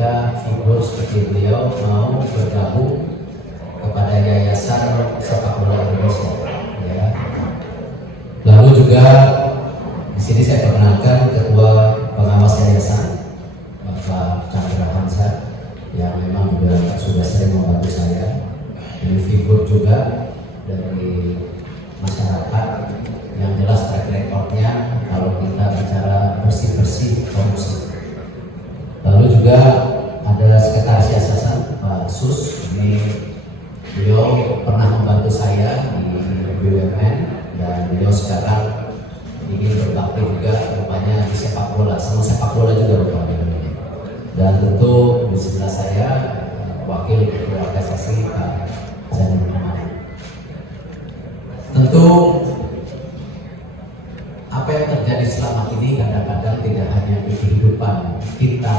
ketika figur seperti beliau mau bergabung kepada Yayasan Sepak Bola Indonesia. Ya. Lalu juga di sini saya perkenalkan Ketua Pengawas Yayasan, Bapak Chandra Hamzah, yang memang juga sudah sering membantu saya. Ini figur juga dari masyarakat yang jelas track recordnya kalau kita bicara bersih-bersih korupsi. Lalu juga ada Sekretaris Yayasan Pak Sus, ini beliau pernah membantu saya di BUMN dan beliau sekarang ingin berbakti juga rupanya di sepak bola, sama sepak bola juga rupanya. Dan tentu di sebelah saya Wakil Ketua PSSI Pak Zainul Ahmad. Tentu apa yang terjadi selama ini kadang-kadang tidak hanya di kehidupan kita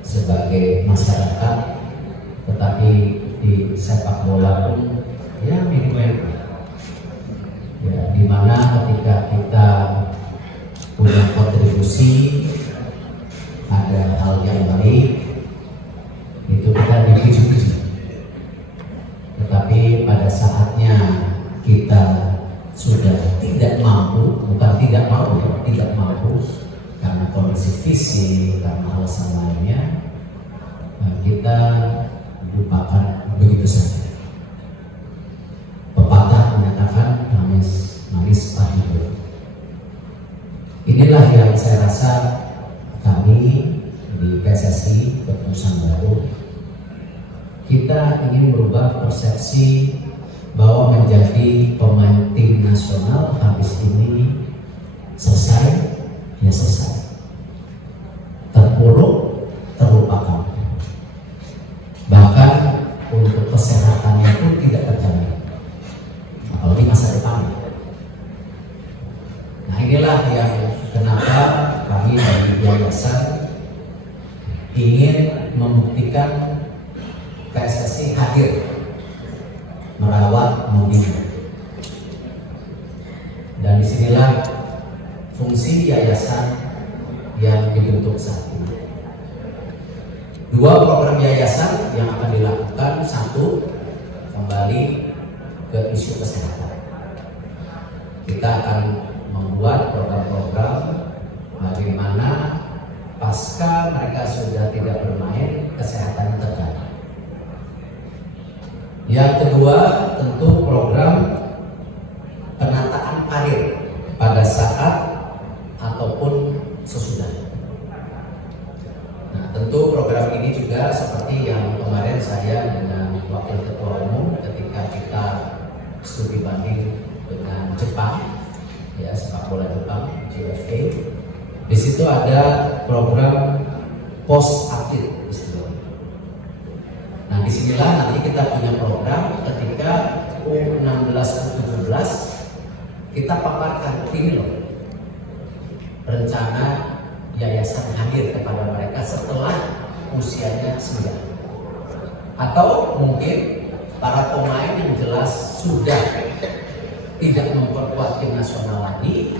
sebagai masyarakat, tetapi di sepak bola pun ya mirip-mirip. Ya, di mana ketika kita punya kontribusi, ada hal yang baik, itu kita dipuji-puji. Tetapi pada saatnya kita sudah tidak mampu, bukan tidak mau, tidak mampu karena kondisi fisik, karena alasan lainnya, kita lupakan begitu saja. Pepatah menyatakan manis pahit. Inilah yang saya rasa kami di PSSI Keputusan Baru, kita ingin merubah persepsi bahwa menjadi pemain tim nasional habis ini selesai, ya selesai, terpuruk, terlupakan, bahkan untuk kesehatannya pun tidak terjamin, apalagi masa depan. Nah, inilah yang kenapa kami dari Yayasan ingin membuktikan PSSI hadir merawat membina. Dan disinilah fungsi yayasan yang dibentuk saat ini. Dua program yayasan yang akan dilakukan, satu kembali ke isu kesehatan. Kita akan membuat program-program bagaimana pasca mereka sudah tidak bermain, kesehatan terjaga. Yang kedua, tentu program penataan karir pada saat ataupun sesudah. Nah, tentu program ini juga seperti yang kemarin saya dengan Wakil Ketua Umum ketika kita studi banding dengan Jepang, ya sepak bola Jepang, JFA. Di situ ada program post atlet istilahnya. Nah, disinilah nanti kita punya program ketika U16, U17 kita paparkan ini loh rencana yayasan hadir kepada mereka setelah usianya 9. Atau mungkin para pemain yang jelas sudah tidak memperkuat tim nasional lagi,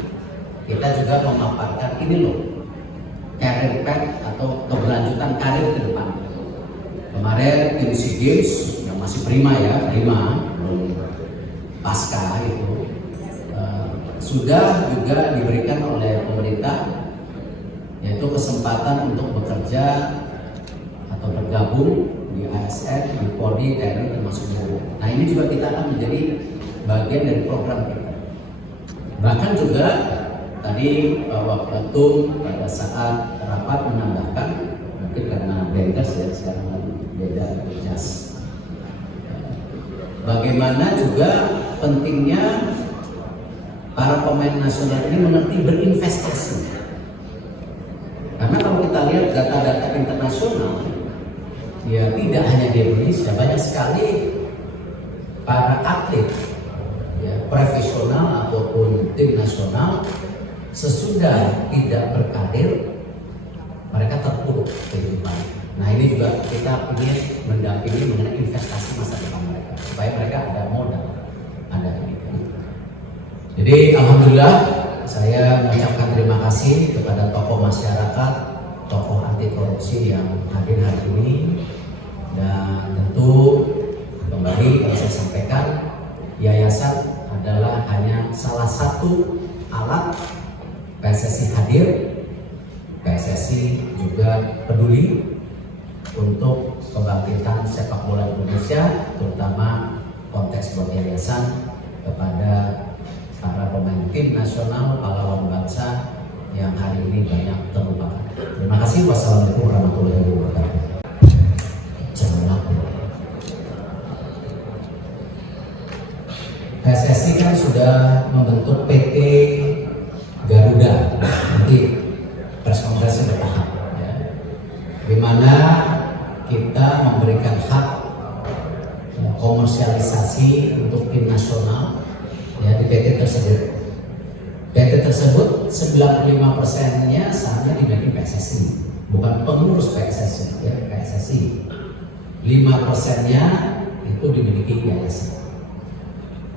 kita juga memaparkan ini loh career path atau keberlanjutan karir ke depan. Kemarin tim SEA Games yang masih prima belum pasca itu sudah juga diberikan oleh pemerintah, yaitu kesempatan untuk bekerja atau bergabung di ASN, di Polri, TNI termasuk Polri. Nah, ini juga kita akan menjadi bagian dari program kita. Bahkan juga tadi Pak Ketum pada saat rapat menambahkan, mungkin karena Denkes ya sekarang beda jas. Bagaimana juga pentingnya para pemain nasional ini mengerti berinvestasi. Karena kalau kita lihat data-data internasional, ya tidak hanya di Indonesia, banyak sekali para atlet, ya, profesional ataupun tim nasional sesudah tidak berkarir, mereka terpuruk kehidupan. Nah, ini juga kita ingin mendampingi mengenai investasi masa depan mereka, supaya mereka ada modal, ada ini. Jadi alhamdulillah saya mengucapkan terima kasih kepada tokoh masyarakat, tokoh anti korupsi Korupsi yang hadir hari ini. Dan tentu kembali yang saya sampaikan, yayasan adalah hanya salah satu alat. PSSI hadir, PSSI juga peduli untuk kebangkitan sepak bola Indonesia, terutama konteks buat yayasan kepada para pemain tim nasional, pahlawan bangsa yang hari ini banyak terlupakan. Terima kasih. Wassalamualaikum warahmatullahi wabarakatuh. PSSI kan sudah membentuk PT Garuda, nanti press conference bertahap, ya, di mana kita memberikan hak komersialisasi untuk tim nasional, ya, di PT tersebut. PT tersebut 95%-nya sahamnya dimiliki PSSI, bukan pengurus PSSI, ya, PSSI. 5%-nya itu dimiliki yayasan.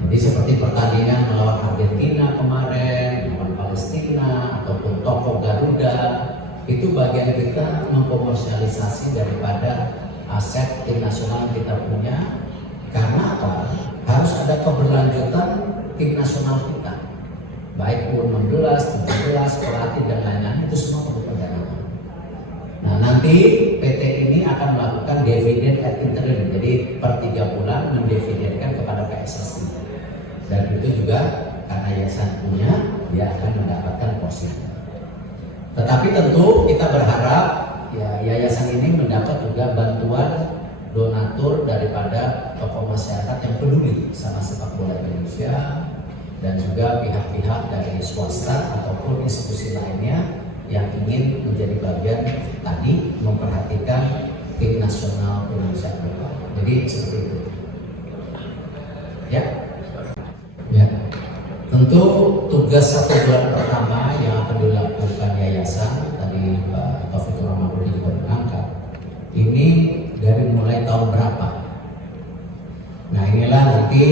Jadi seperti pertandingan melawan Argentina kemarin, melawan Palestina, ataupun toko Garuda, itu bagian kita mengkomersialisasi daripada aset tim nasional yang kita punya. Karena apa? Harus ada keberlanjutan tim nasional kita, baik U16, 17, pelatih dan lain-lain, itu semua perlu pendanaan. Nah, nanti PT ini akan melakukan dividend ad interim, jadi per 3 bulan mendividenkan kepada PSSI. Dan itu juga karena yayasan punya, dia akan mendapatkan porsi. Tetapi tentu kita berharap, ya, yayasan ini mendapat juga bantuan donatur daripada tokoh masyarakat yang peduli sama sepak bola Indonesia, dan juga pihak-pihak dari swasta ataupun institusi lainnya yang ingin menjadi bagian tadi memperhatikan tim nasional Indonesia. Jadi seperti itu. Ya. Ya, tentu tugas 1 bulan pertama yang akan dilakukan yayasan, tadi Pak Taufikur Rahmatullah juga mengangkat, ini dari mulai tahun berapa. Nah, inilah nanti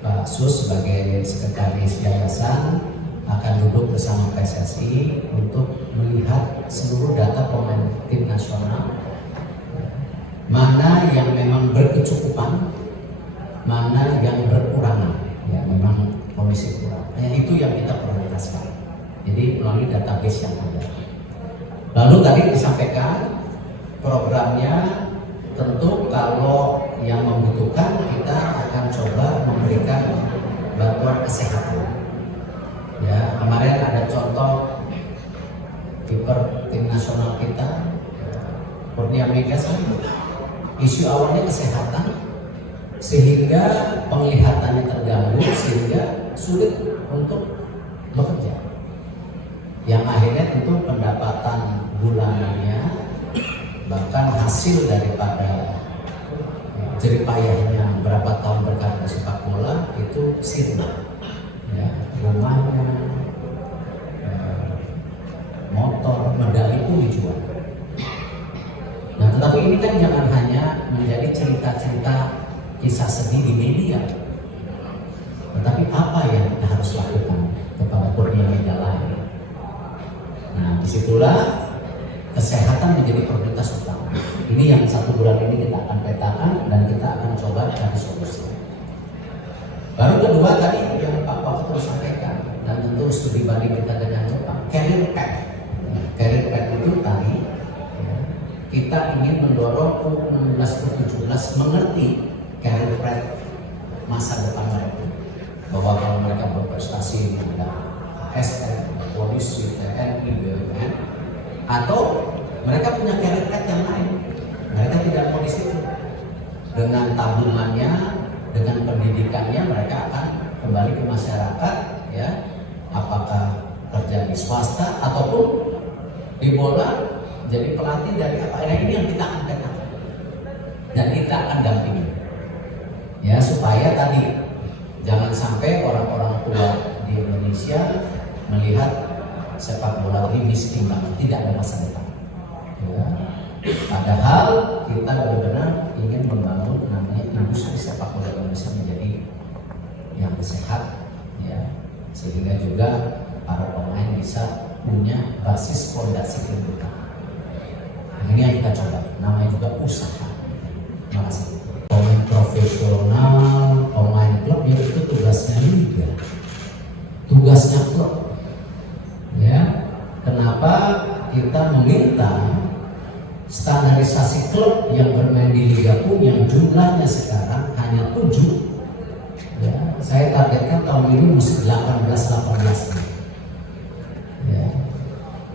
Pak Sus sebagai sekretaris yayasan akan duduk bersama PSSI untuk melihat seluruh data pemain tim nasional, mana yang memang berkecukupan, mana yang berkurangan. Ya, memang kondisi kurang. Itu yang kita prioritaskan. Jadi melalui database yang ada. Lalu tadi disampaikan programnya, tentu kalau yang membutuhkan kita akan coba memberikan bantuan kesehatan. Ya, kemarin ada contoh kiper tim nasional kita, Kurnia Mega, isu awalnya kesehatan, sehingga penglihatannya terganggu, sehingga sulit untuk bekerja. Yang akhirnya tentu pendapatan bulanannya, bahkan hasil daripada jeripayahnya berapa tahun berkarir sepak bola itu sirna. Ya, rumahnya, motor, medali pun dijual. Nah, tetapi ini kan jangan hanya menjadi cerita-cerita kisah sedih di media, tetapi apa yang kita harus lakukan kepada Kurnia Mega lain. Nah, disitulah kesehatan menjadi prioritas utama. Ini yang 1 bulan ini kita akan petakan dan kita akan coba cari solusi. Baru kedua tadi yang Pak Ketua sampaikan, dan tentu studi banding kita dengan Jepang, career path. Career path itu tadi, ya, kita ingin mendorong U16 U17 mengerti career path masa depan mereka, bahwa kalau mereka berprestasi ada ASN, polisi, TNI, BUMN, atau mereka punya career path yang lain, mereka tidak mau di situ. Dengan tabungannya, dengan pendidikannya, mereka akan kembali ke masyarakat, ya, apakah kerja di swasta ataupun di bola jadi pelatih dari apa. Nah, ini yang kita akan kenal dan kita akan dampingi. Ya, supaya tadi jangan sampai orang-orang tua di Indonesia melihat sepak bola ini miskin banget, tidak ada masa depan. Ya. Padahal kita benar-benar ingin membangun namanya industri sepak bola Indonesia menjadi yang sehat, ya, sehingga juga para pemain bisa punya basis fondasi kehidupan. Nah, ini berusaha. Terima kasih. Pemain profesional, pemain klub ya itu tugasnya liga, tugasnya klub. Ya, kenapa kita meminta standarisasi klub yang bermain di liga pun yang jumlahnya sekarang hanya 7. Ya, saya targetkan tahun ini mesti 18. Ya.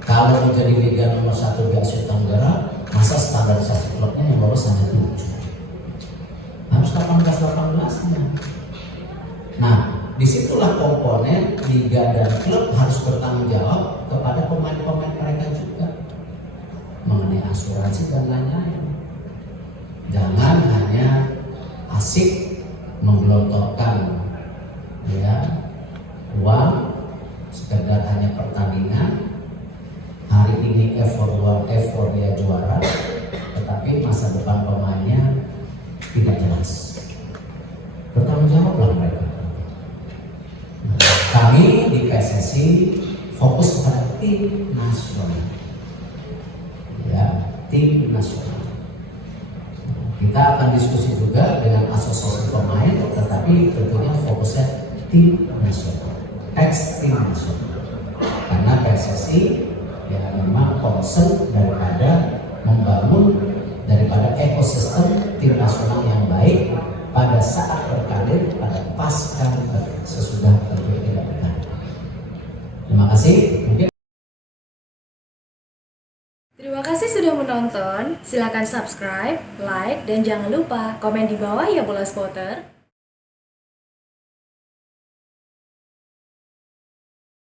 Kalau menjadi liga nomor 1 di Asia Tenggara, masa standarisasi klubnya yang lolos hanya 7. Harus 18-18-nya. Nah, disitulah komponen liga dan klub harus bertanggung jawab kepada pemain-pemain mereka juga mengenai asuransi dan lain-lain. Jangan hanya asik menggelontorkan ya uang sekedar hanya pertandingan. Hari ini effort dia juara, tetapi masa depan pemainnya tidak jelas. Bertanggung jawablah mereka. Kami di PSSI fokus pada tim nasional. Ya, tim nasional. Kita akan diskusi juga dengan asosiasi pemain, tetapi tentunya fokusnya tim nasional, tim nasional. Karena PSSI ya memang concern daripada ekosistem tim nasional yang baik pada saat berkarir, pada pasca sesudah tidak berkarir. Terima kasih. Mungkin. Terima kasih sudah menonton. Silakan subscribe, like, dan jangan lupa komen di bawah ya Bola Spotter.